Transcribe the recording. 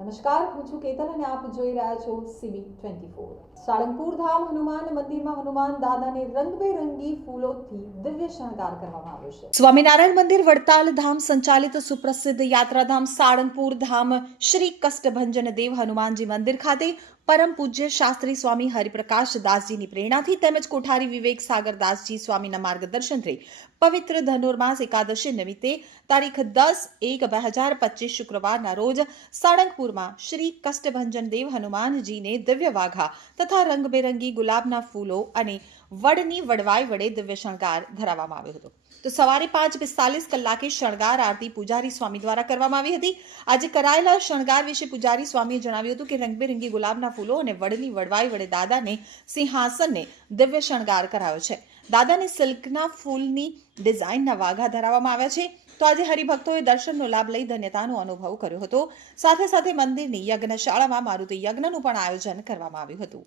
નમસ્કાર, હું છું કેતન અને આપ જોઈ રહ્યા છો CV twenty four Salangpur Dham Hanuman મંદિરમાં હનુમાન દાદાને રંગબેરંગી ફૂલોથી દિવ્ય શણગાર કરવામાં આવ્યો છે. સ્વામિનારાયણ મંદિર વડતાલ ધામ સંચાલિત સુપ્રસિદ્ધ યાત્રાધામ સાળંગપુર ધામ શ્રી કષ્ટભંજન દેવ હનુમાનજી મંદિર ખાતે પરમ પૂજ્ય શાસ્ત્રી સ્વામી હરિપ્રકાશ દાસજીની પ્રેરણાથી તેમજ કોઠારી વિવેક સાગર દાસજી સ્વામીના માર્ગદર્શનથી પવિત્ર ધનુર્માસ એકાદશી નિમિત્તે તારીખ દસ એક બે હજાર પચીસ શુક્રવારના રોજ સાળંગપુરમાં શ્રી કષ્ટભંજન દેવ હનુમાનજીને દિવ્ય વાઘા તથા રંગબેરંગી ગુલાબના ફૂલો અને વડની વડવાઈ વડે દિવ્ય શણગાર ધરાવવામાં આવ્યો હતો. તો સવારે પાંચ પિસ્તાલીસ કલાકે શણગાર આરતી પૂજારી સ્વામી દ્વારા કરવામાં આવી હતી. આજે કરાયેલા શણગાર વિશે પૂજારી સ્વામીએ જણાવ્યું હતું કે રંગબેરંગી ગુલાબના ફૂલો અને વડની વડવાઈ વડે દાદાને સિંહાસનને દિવ્ય શણગાર કરાયો છે. દાદાને સિલ્કના ફૂલની ડિઝાઇનના વાઘા ધરાવવામાં આવ્યા છે. તો આજે હરિભક્તોએ દર્શનનો લાભ લઈ ધન્યતાનો અનુભવ કર્યો હતો. સાથે સાથે મંદિરની યજ્ઞશાળામાં મારુતિ યજ્ઞનું પણ આયોજન કરવામાં આવ્યું હતું.